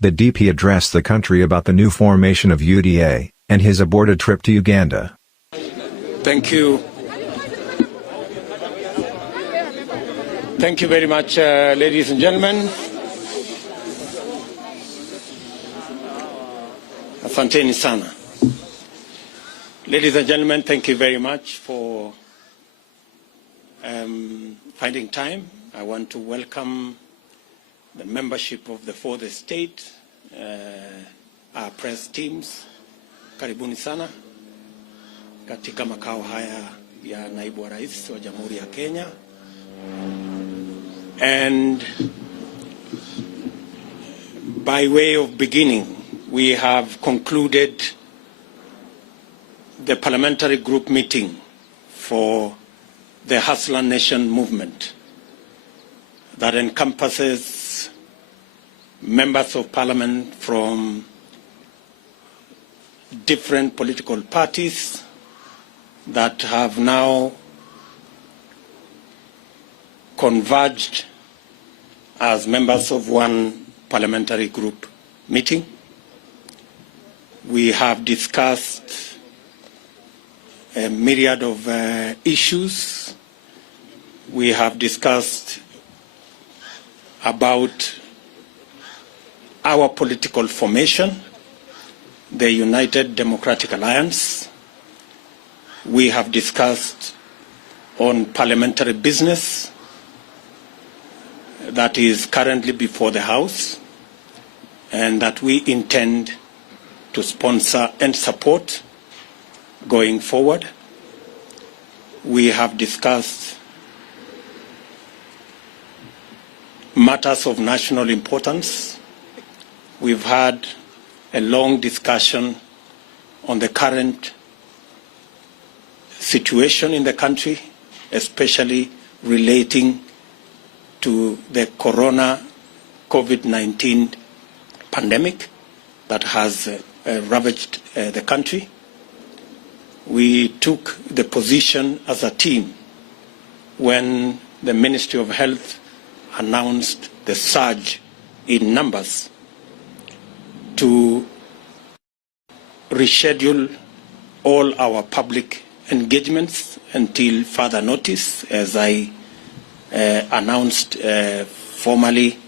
The DP addressed the country about the new formation of U.D.A. and his aborted trip to Uganda. Thank you. Thank you very much, ladies and gentlemen. Asanteni sana. Ladies and gentlemen, thank you very much for finding time. I want to welcome the membership of the fourth estate, our press teams. Karibuni sana katika makao haya ya naibu wa rais wa Jamhuri ya Kenya. And by way of beginning, we have concluded the parliamentary group meeting for the Hustler Nation movement that encompasses members of parliament from different political parties that have now converged as members of one parliamentary group meeting. We have discussed a myriad of issues. We have discussed about our political formation, the United Democratic Alliance. We have discussed on parliamentary business that is currently before the House and that we intend to sponsor and support going forward. We have discussed matters of national importance. We've had a long discussion on the current situation in the country, especially relating to the COVID-19 pandemic that has ravaged the country. We took the position as a team when the Ministry of Health announced the surge in numbers to reschedule all our public engagements until further notice, as I announced formally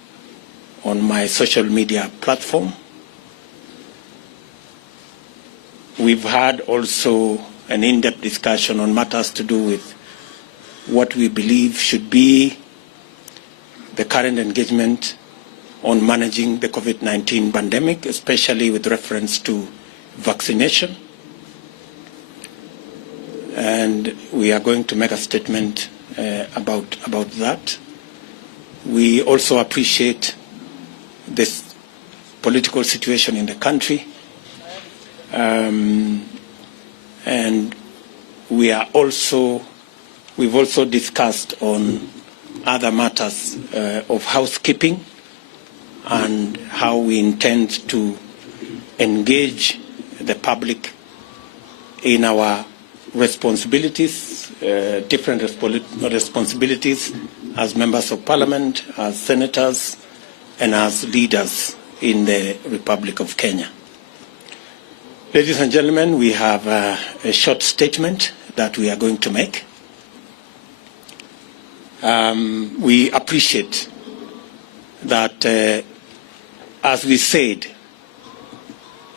on my social media platform. We've had also an in-depth discussion on matters to do with what we believe should be the current engagement on managing the COVID-19 pandemic, especially with reference to vaccination. And we are going to make a statement about that. We also appreciate this political situation in the country, and we've also discussed on other matters of housekeeping and how we intend to engage the public in our responsibilities, different responsibilities as members of parliament, as senators, and as leaders in the Republic of Kenya. Ladies and gentlemen, we have a short statement that we are going to make. We appreciate that, as we said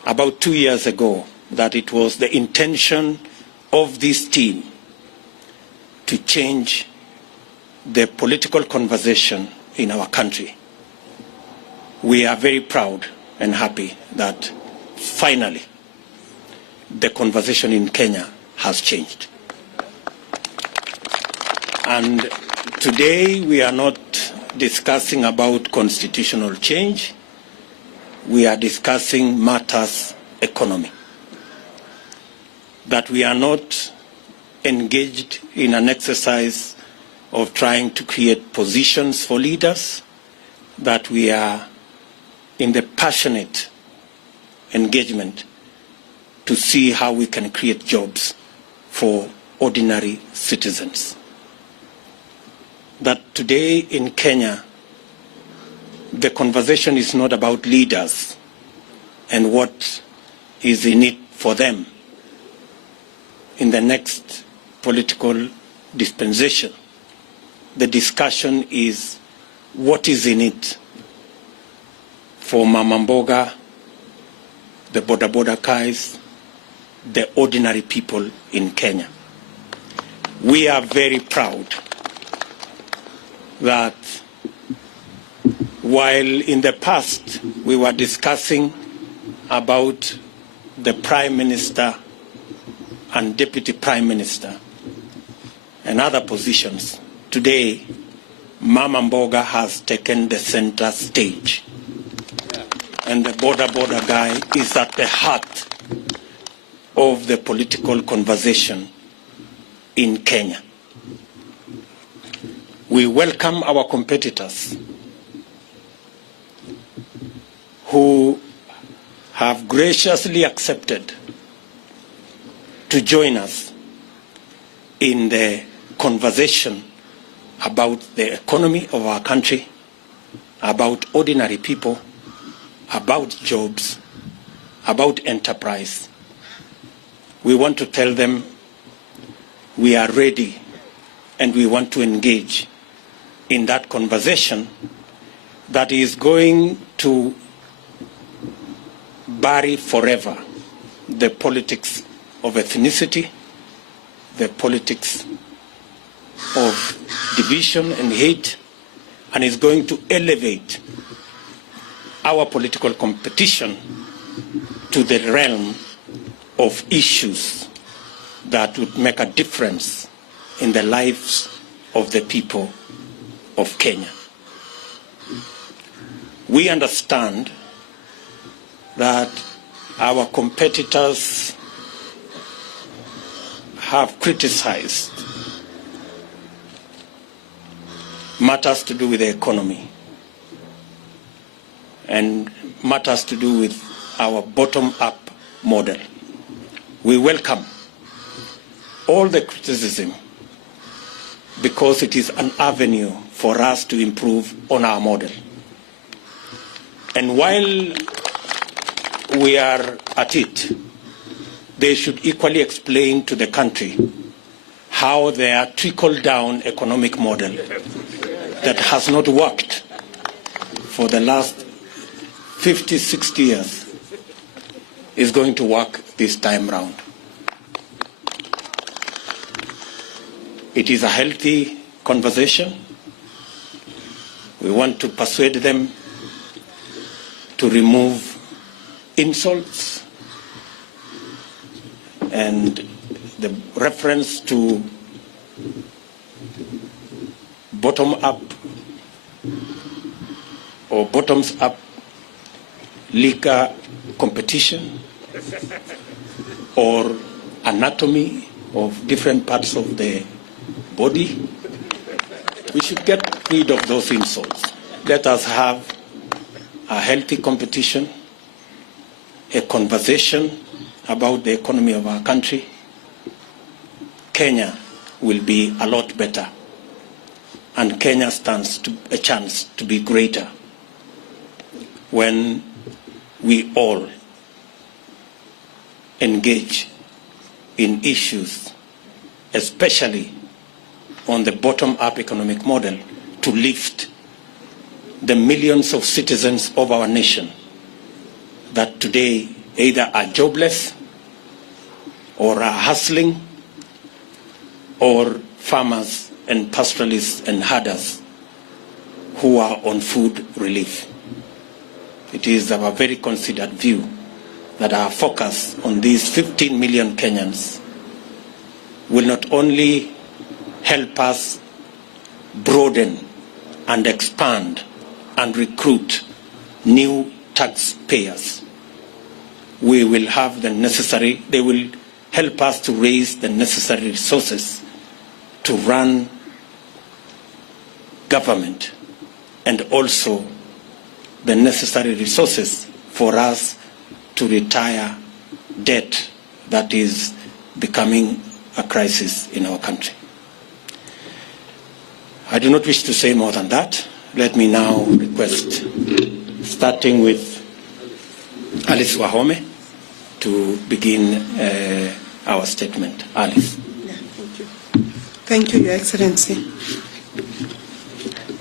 about 2 years ago, that it was the intention of this team to change the political conversation in our country. We are very proud and happy that finally the conversation in Kenya has changed. And today we are not discussing about constitutional change. We are discussing matters economy. That we are not engaged in an exercise of trying to create positions for leaders, that we are in the passionate engagement to see how we can create jobs for ordinary citizens. That today in Kenya, the conversation is not about leaders and what is in it for them in the next political dispensation. The discussion is what is in it for Mama Mboga, the Boda Boda Kais, the ordinary people in Kenya. We are very proud that while in the past we were discussing about the Prime Minister and Deputy Prime Minister and other positions, today Mama Mboga has taken the center stage. And the Boda Boda guy is at the heart of the political conversation in Kenya. We welcome our competitors who have graciously accepted to join us in the conversation about the economy of our country, about ordinary people, about jobs, about enterprise. We want to tell them we are ready and we want to engage in that conversation that is going to bury forever the politics of ethnicity, the politics of division and hate, and is going to elevate our political competition to the realm of issues that would make a difference in the lives of the people of Kenya. We understand that our competitors have criticized matters to do with the economy and matters to do with our bottom-up model. We welcome all the criticism because it is an avenue for us to improve on our model. And while we are at it, they should equally explain to the country how their trickle-down economic model that has not worked for the last 50, 60 years is going to work this time round. It is a healthy conversation. We want to persuade them to remove insults and the reference to bottom-up or bottoms-up liquor competition or anatomy of different parts of the body. We should get rid of those insults. Let us have a healthy competition, a conversation about the economy of our country. Kenya will be a lot better, and Kenya stands a chance to be greater when we all engage in issues, especially on the bottom-up economic model, to lift the millions of citizens of our nation that today either are jobless or are hustling, or farmers and pastoralists and herders who are on food relief. It is our very considered view that our focus on these 15 million Kenyans will not only help us broaden and expand and recruit new taxpayers. We will have the necessary, they will help us to raise the necessary resources to run government, and also the necessary resources for us to retire debt that is becoming a crisis in our country. I do not wish to say more than that. let me now request, starting with Alice Wahome, to begin our statement. Alice. Yeah, thank you. Thank you, Your Excellency.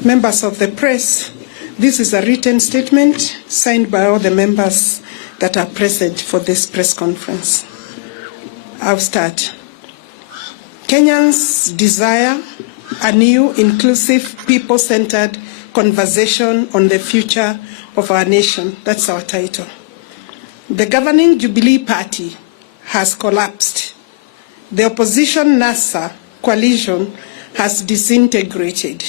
Members of the press, this is a written statement signed by all the members that are present for this press conference. I'll start. Kenyans desire a new, inclusive, people-centered conversation on the future of our nation. That's our title. The governing Jubilee Party has collapsed. The opposition NASA coalition has disintegrated.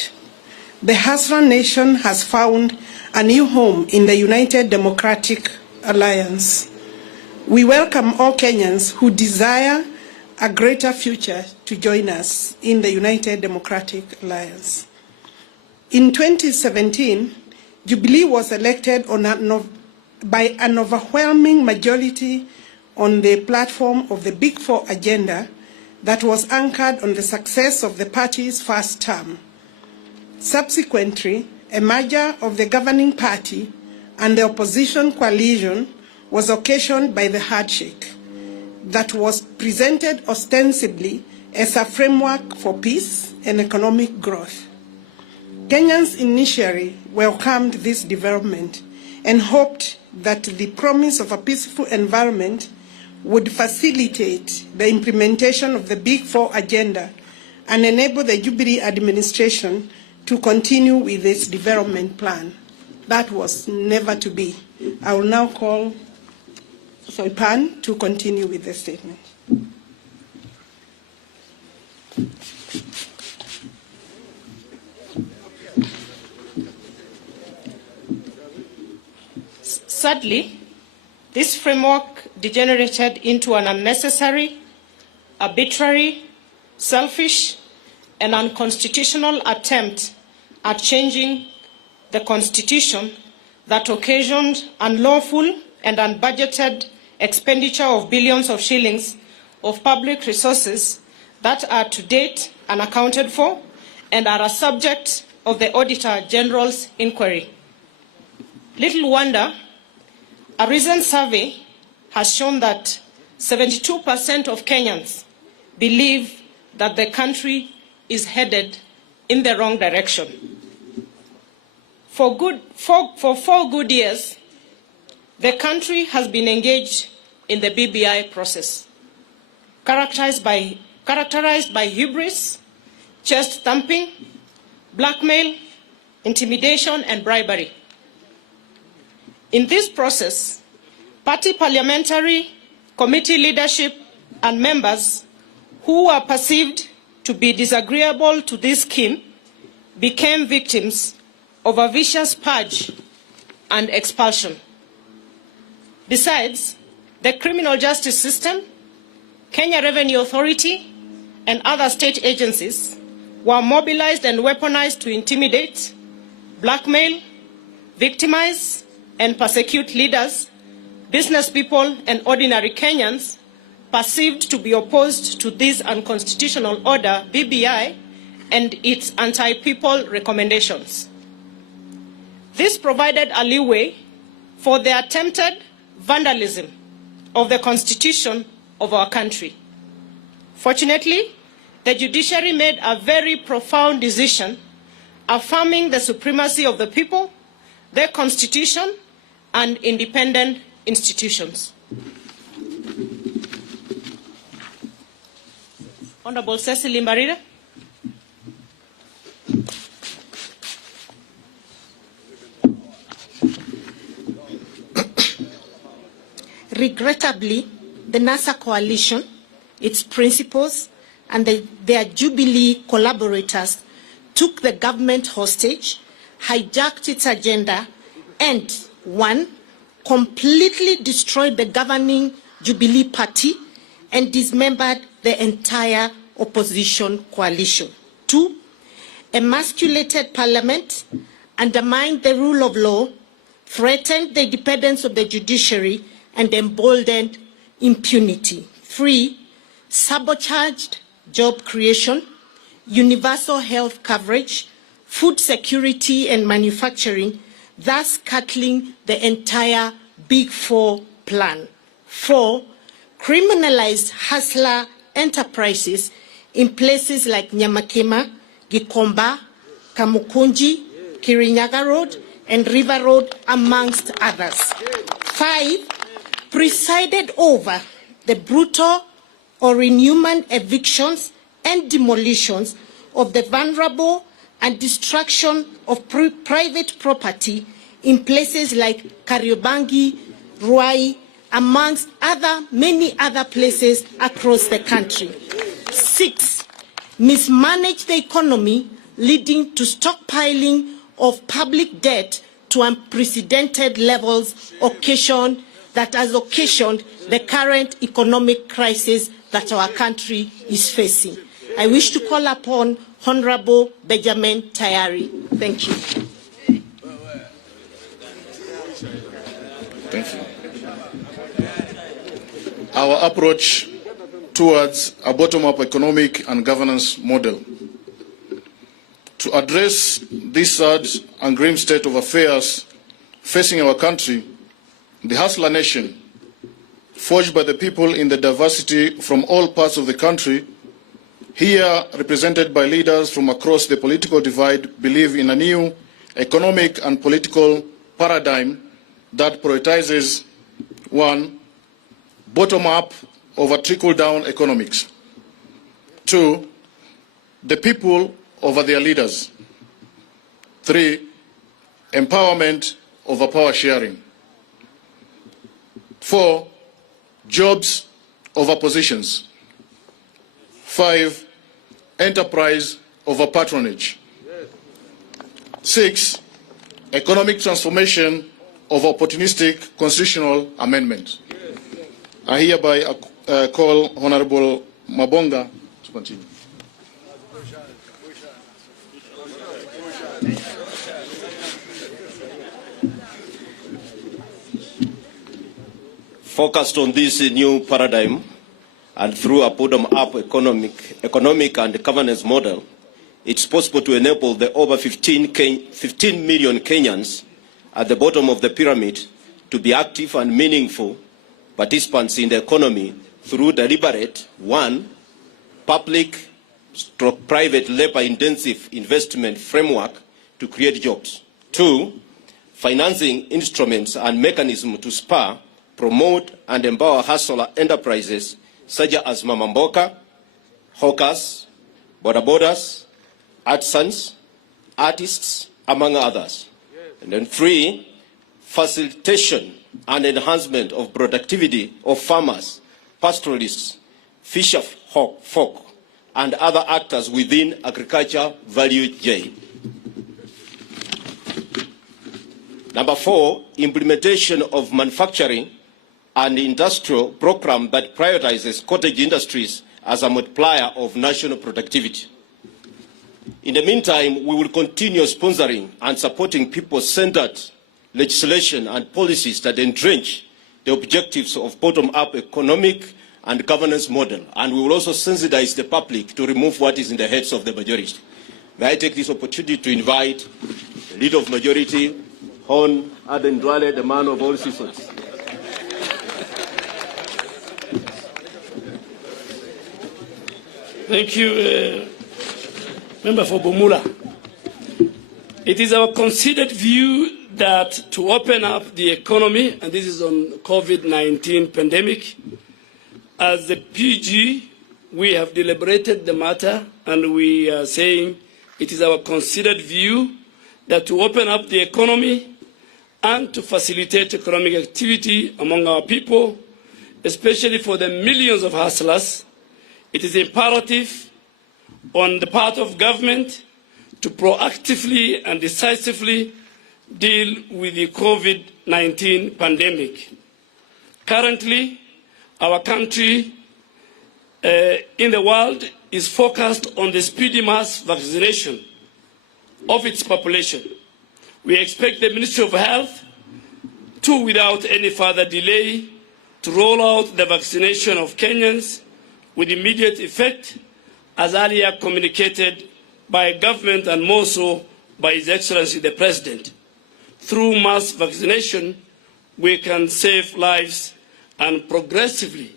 The Hasra nation has found a new home in the United Democratic Alliance. We welcome all Kenyans who desire a greater future to join us in the United Democratic Alliance. In 2017, Jubilee was elected by an overwhelming majority on the platform of the Big Four agenda that was anchored on the success of the party's first term. Subsequently, a merger of the governing party and the opposition coalition was occasioned by the handshake that was presented ostensibly as a framework for peace and economic growth. Kenyans initially welcomed this development and hoped that the promise of a peaceful environment would facilitate the implementation of the Big Four agenda and enable the Jubilee administration to continue with its development plan. That was never to be. I will now call Soipan to continue with the statement. Sadly, this framework degenerated into an unnecessary, arbitrary, selfish, and unconstitutional attempt at changing the Constitution that occasioned unlawful and unbudgeted expenditure of billions of shillings of public resources that are to date unaccounted for and are a subject of the Auditor General's inquiry. Little wonder, a recent survey has shown that 72% of Kenyans believe that the country is headed in the wrong direction. For 4 good years, the country has been engaged in the BBI process, characterized by hubris, chest thumping, blackmail, intimidation, and bribery. In this process, party parliamentary committee leadership and members who were perceived to be disagreeable to this scheme became victims of a vicious purge and expulsion. Besides, the criminal justice system, Kenya Revenue Authority, and other state agencies were mobilized and weaponized to intimidate, blackmail, victimize, and persecute leaders, business people, and ordinary Kenyans perceived to be opposed to this unconstitutional order, BBI, and its anti-people recommendations. This provided a leeway for the attempted vandalism of the Constitution of our country. Fortunately, the judiciary made a very profound decision affirming the supremacy of the people, their Constitution, and independent institutions. Honorable Cecily Mbarire. Regrettably, the NASA coalition, its principals, and their Jubilee collaborators took the government hostage, hijacked its agenda, and, one, completely destroyed the governing Jubilee Party and dismembered the entire opposition coalition. Two, emasculated Parliament, undermined the rule of law, threatened the independence of the judiciary, and emboldened impunity. Three, sabotaged job creation, universal health coverage, food security and manufacturing, thus cutting the entire Big Four plan. 4, criminalize hustler enterprises in places like Nyamakima, Gikomba, Kamukunji, Kirinyaga Road, and River Road, amongst others. 5, presided over the brutal or inhuman evictions and demolitions of the vulnerable and destruction of private property in places like Kariobangi, Ruai, amongst many other places across the country. 6, mismanage the economy, leading to stockpiling of public debt to unprecedented levels that has occasioned the current economic crisis that our country is facing. I wish to call upon Honorable Benjamin Tayari. Thank you. Thank you. Our approach towards a bottom-up economic and governance model. To address this sad and grim state of affairs facing our country, the Hustler Nation, forged by the people in the diversity from all parts of the country, here represented by leaders from across the political divide, believe in a new economic and political paradigm that prioritizes 1, bottom-up over trickle-down economics. 2, the people over their leaders. 3, empowerment over power sharing. 4, jobs over positions. 5, enterprise over patronage. 6, economic transformation over opportunistic constitutional amendment. I hereby call Honorable Mabonga to continue. Focused on this new paradigm and through a bottom-up economic and governance model, it's possible to enable the over 15 million Kenyans at the bottom of the pyramid to be active and meaningful participants in the economy through deliberate 1, public/private labor-intensive investment framework to create jobs. 2, financing instruments and mechanisms to spur, promote and empower hustler enterprises such as Mama Mboka, hawkers, bodabodas, artisans, artists, among others. And then 3, facilitation and enhancement of productivity of farmers, pastoralists, fisher folk, and other actors within agriculture value chain. Number 4, implementation of manufacturing and industrial program that prioritizes cottage industries as a multiplier of national productivity. In the meantime, we will continue sponsoring and supporting people-centered legislation and policies that entrench the objectives of bottom-up economic and governance model, and we will also sensitize the public to remove what is in the heads of the majority. May I take this opportunity to invite the leader of majority, Hon Aden Duale, the man of all seasons. Thank you, Member for Bumula. It is our considered view that to open up the economy, and this is on COVID-19 pandemic, as the PG, we have deliberated the matter, and we are saying it is our considered view that to open up the economy and to facilitate economic activity among our people, especially for the millions of hustlers, it is imperative on the part of government to proactively and decisively deal with the COVID-19 pandemic. Currently, our country in the world is focused on the speedy mass vaccination of its population. We expect the Ministry of Health to, without any further delay, to roll out the vaccination of Kenyans with immediate effect, as earlier communicated by government and more so by His Excellency the President. Through mass vaccination, we can save lives and progressively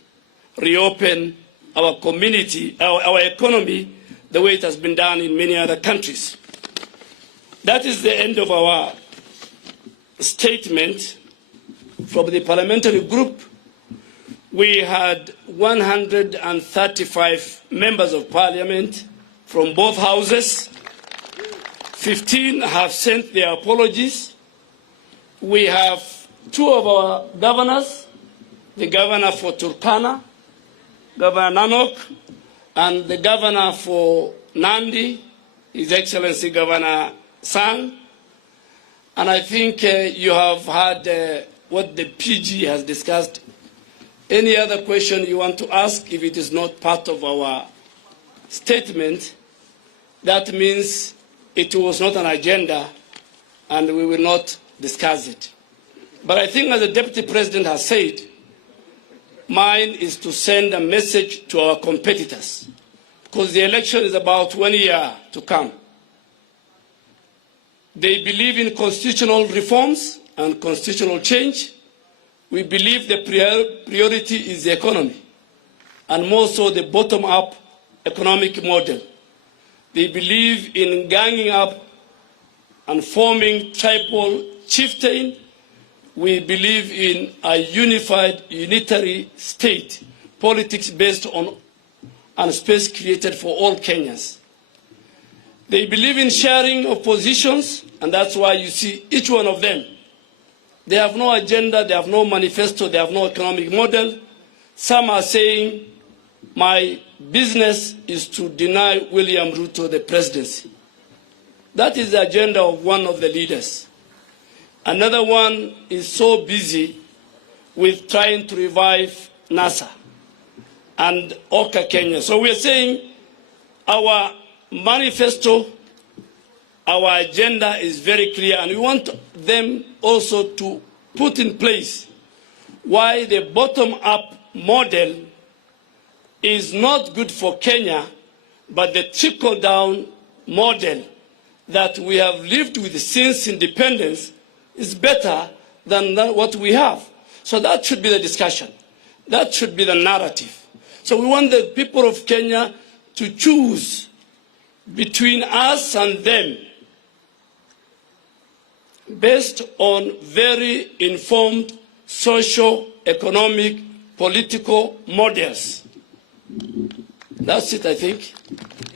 reopen our community, our economy, the way it has been done in many other countries. That is the end of our statement from the parliamentary group. We had 135 members of parliament from both houses. 15 have sent their apologies. We have 2 of our governors, the governor for Turkana, Governor Nanok, and the governor for Nandi, His Excellency Governor Sang. And I think you have heard what the PG has discussed. Any other question you want to ask, if it is not part of our statement, that means it was not an agenda and we will not discuss it. But I think, as the Deputy President has said, mine is to send a message to our competitors, because the election is about 1 year to come. They believe in constitutional reforms and constitutional change. We believe the priority is the economy, and more so the bottom-up economic model. They believe in ganging up and forming tribal chieftain. We believe in a unified, unitary state, politics based on and space created for all Kenyans. They believe in sharing of positions, and that's why you see each one of them. They have no agenda, they have no manifesto, they have no economic model. Some are saying, my business is to deny William Ruto the presidency. That is the agenda of one of the leaders. Another one is so busy with trying to revive NASA and Oka Kenya. So we are saying our manifesto, our agenda is very clear, and we want them also to put in place why the bottom-up model is not good for Kenya, but the trickle-down model that we have lived with since independence is better than what we have. So that should be the discussion. That should be the narrative. So we want the people of Kenya to choose between us and them based on very informed social, economic, political models. That's it, I think.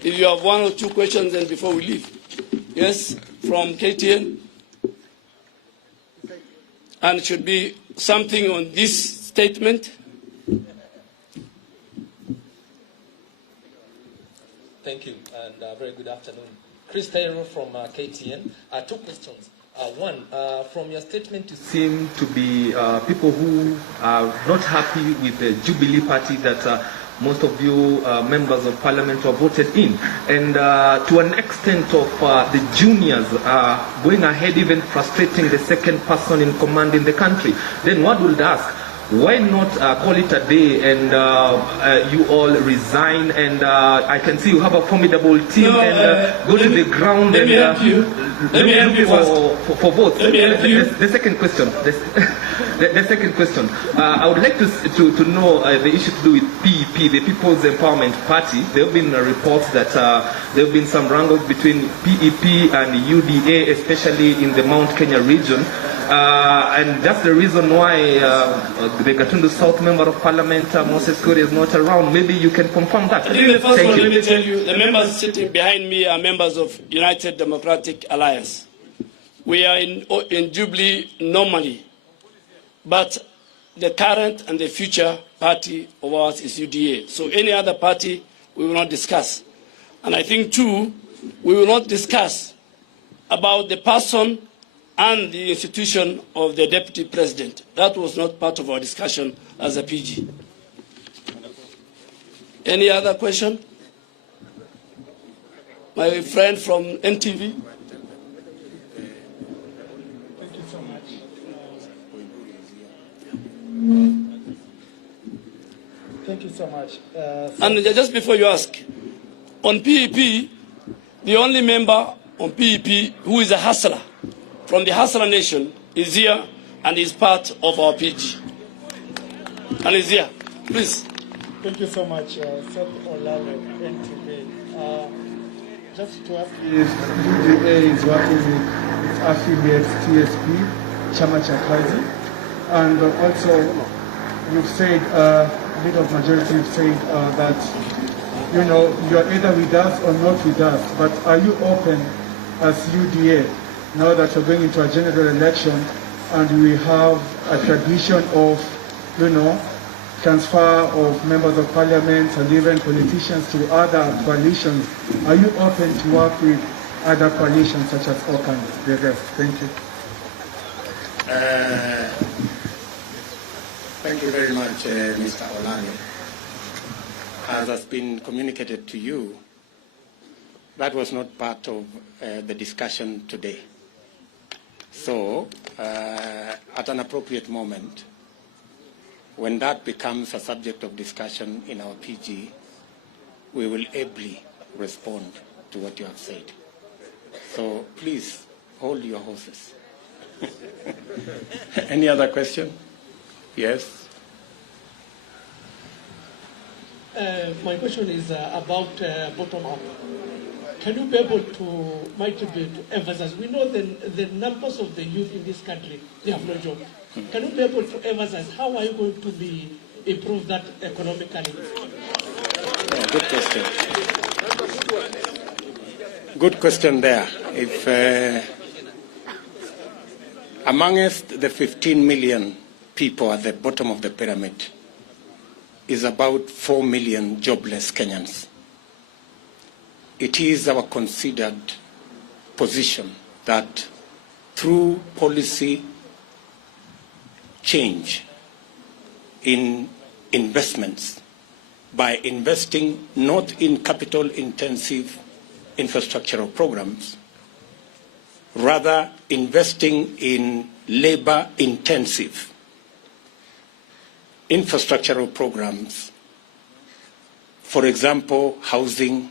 If you have 1 or 2 questions, then before we leave. Yes, from KTN. And it should be something on this statement. Thank you, and very good afternoon. Chris Taylor from KTN. 2 questions. One, from your statement, you seem to be people who are not happy with the Jubilee Party that most of you members of parliament were voted in. And to an extent of the juniors going ahead, even frustrating the second person in command in the country. Then one would ask, why not call it a day and you all resign, and I can see you have a formidable team, and go to the ground and let me help you for votes. The second question, the second question, I would like to know the issue to do with PEP, the People's Empowerment Party. There have been reports that there have been some wrangles between PEP and U.D.A, especially in the Mount Kenya region. And that's the reason why the Gatundu South Member of Parliament, Moses Kuri, is not around. Maybe you can confirm that. I think the first one, let me tell you, the members sitting behind me are members of United Democratic Alliance. We are in Jubilee normally, but the current and the future party of ours is U.D.A. So any other party we will not discuss. And I think, too, we will not discuss about the person and the institution of the Deputy President. That was not part of our discussion as a PG. Any other question? My friend from NTV. Thank you so much. Thank you so much. And just before you ask, on PEP, the only member on PEP, who is a hustler from the Hustler Nation, is here and is part of our PG. And is here. Please. Thank you so much, Seth Olale, NTV. Just to ask if U.D.A. is working with its affiliates, TSP, Chama cha Kazi, and also you've said, a bit of majority have said that, you know, you're either with us or not with us, but are you open as U.D.A. now that we're going into a general election and we have a tradition of, you know, transfer of members of parliament and even politicians to other coalitions? Are you open to work with other coalitions such as OCAN, the rest? Thank you. Thank you very much, Mr. Olale. As has been communicated to you, that was not part of the discussion today. So, at an appropriate moment, when that becomes a subject of discussion in our PG, we will ably respond to what you have said. So please hold your horses. Any other question? Yes. My question is about bottom-up. Can you be able to emphasize? We know the numbers of the youth in this country, they have no job. Can you be able to emphasize how are you going to improve that economically? Good question. Good question there. If amongst the 15 million people at the bottom of the pyramid is about 4 million jobless Kenyans, it is our considered position that through policy change in investments, by investing not in capital-intensive infrastructural programs, rather investing in labor-intensive infrastructural programs, for example, housing,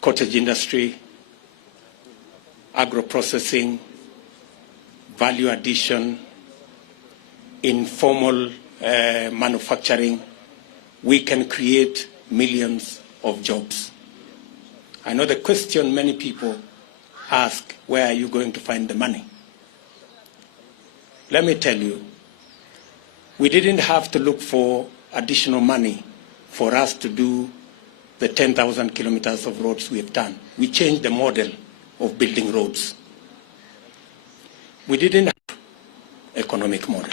cottage industry, agro-processing, value addition, informal manufacturing, we can create millions of jobs. I know the question many people ask, where are you going to find the money? Let me tell you, we didn't have to look for additional money for us to do the 10,000 kilometers of roads we have done. We changed the model of building roads. We didn't have economic model.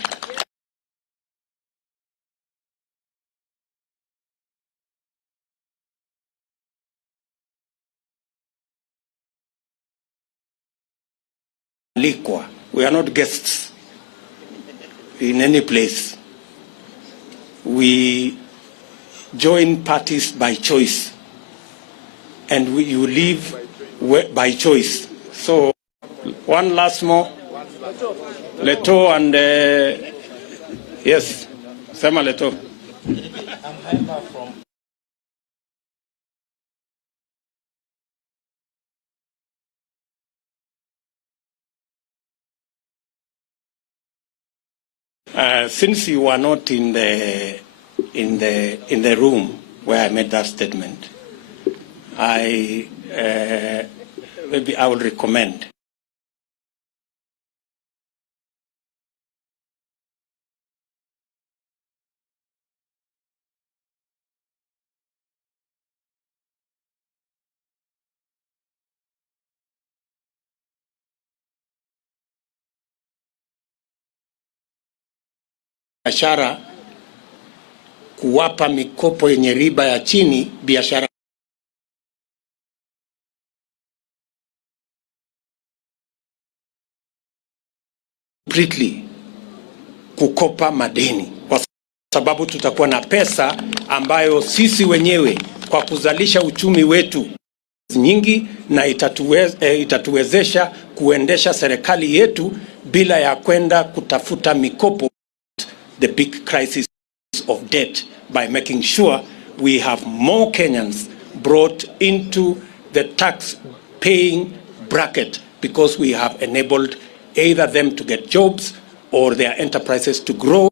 We are not guests in any place. We join parties by choice, and you live by choice. So, one last more. Leto and yes, Sema Leto. I'm Hyper from. Since you were not in the room where I made that statement, maybe I will recommend. Biashara kuwapa mikopo yenye riba ya chini biashara completely kukopa madeni, kwa sababu tutakuwa na pesa ambayo sisi wenyewe kwa kuzalisha uchumi wetu nyingi, na itatuwezesha kuendesha serikali yetu bila ya kwenda kutafuta mikopo. The big crisis of debt by making sure we have more Kenyans brought into the tax paying bracket, because we have enabled either them to get jobs or their enterprises to grow.